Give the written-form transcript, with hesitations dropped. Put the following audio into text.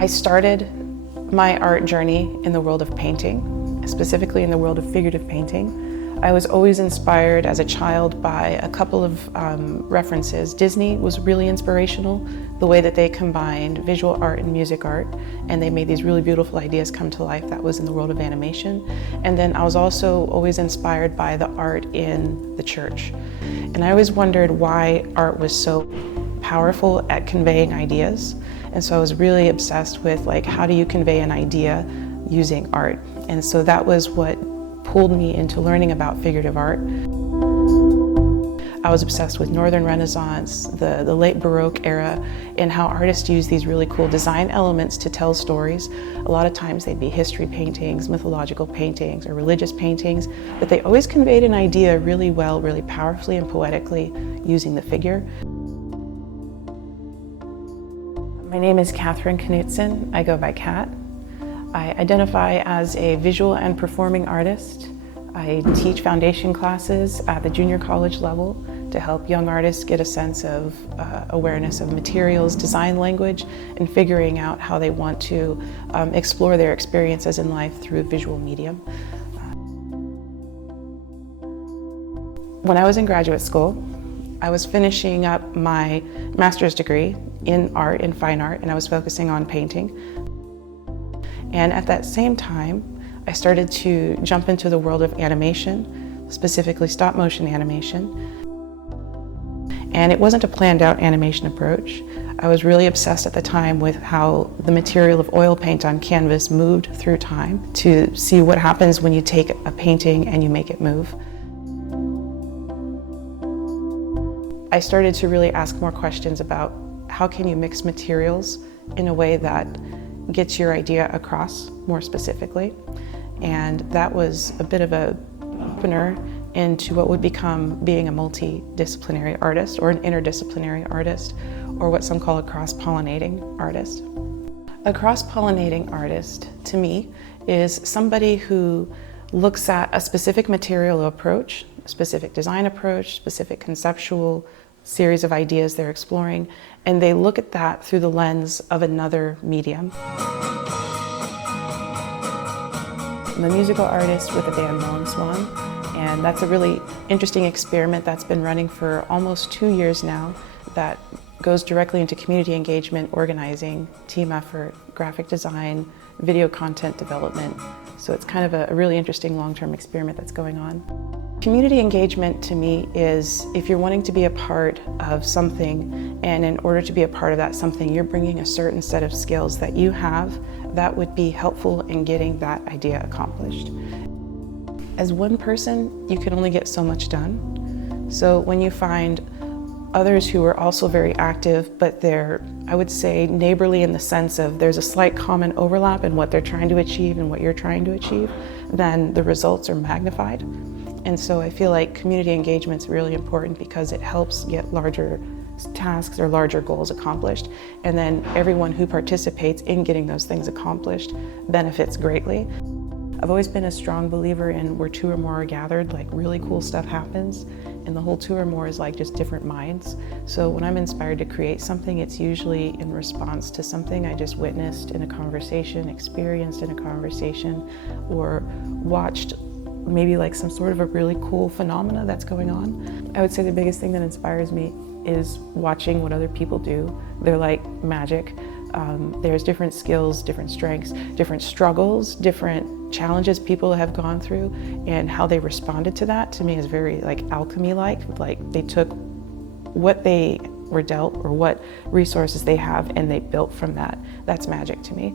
I started my art journey in the world of painting, specifically in the world of figurative painting. I was always inspired as a child by a couple of references. Disney was really inspirational, the way that they combined visual art and music art, and they made these really beautiful ideas come to life. That was in the world of animation. And then I was also always inspired by the art in the church. And I always wondered why art was so powerful at conveying ideas. And so I was really obsessed with, like, how do you convey an idea using art? And so that was what pulled me into learning about figurative art. I was obsessed with Northern Renaissance, the late Baroque era, and how artists use these really cool design elements to tell stories. A lot of times they'd be history paintings, mythological paintings, or religious paintings, but they always conveyed an idea really well, really powerfully and poetically using the figure. My name is Knutsen. I go by Kat. I identify as a visual and performing artist. I teach foundation classes at the junior college level to help young artists get a sense of awareness of materials, design language, and figuring out how they want to explore their experiences in life through a visual medium. When I was in graduate school, I was finishing up my master's degree in art, in fine art, and I was focusing on painting. And at that same time, I started to jump into the world of animation, specifically stop motion animation. And it wasn't a planned out animation approach. I was really obsessed at the time with how the material of oil paint on canvas moved through time, to see what happens when you take a painting and you make it move. I started to really ask more questions about how can you mix materials in a way that gets your idea across more specifically. And that was a bit of a opener into what would become being a multidisciplinary artist, or an interdisciplinary artist, or what some call a cross-pollinating artist. A cross-pollinating artist, to me, is somebody who looks at a specific material approach, a specific design approach, specific conceptual series of ideas they're exploring, and they look at that through the lens of another medium. I'm a musical artist with the band Long Swan, and that's a really interesting experiment that's been running for almost 2 years now, that goes directly into community engagement, organizing, team effort, graphic design, video content development. So it's kind of a really interesting long-term experiment that's going on. Community engagement to me is if you're wanting to be a part of something, and in order to be a part of that something, you're bringing a certain set of skills that you have that would be helpful in getting that idea accomplished. As one person, you can only get so much done. So when you find others who are also very active, but they're, I would say, neighborly in the sense of there's a slight common overlap in what they're trying to achieve and what you're trying to achieve, then the results are magnified. And so I feel like community engagement is really important because it helps get larger tasks or larger goals accomplished. And then everyone who participates in getting those things accomplished benefits greatly. I've always been a strong believer in where two or more are gathered, like really cool stuff happens. And the whole two or more is like just different minds. So when I'm inspired to create something, it's usually in response to something I just witnessed in a conversation, experienced in a conversation, or watched maybe like some sort of a really cool phenomena that's going on. I would say the biggest thing that inspires me is watching what other people do. They're like magic. There's different skills, different strengths, different struggles, different challenges people have gone through, and how they responded to that, to me, is very like alchemy-like. Like they took what they were dealt or what resources they have and they built from that. That's magic to me.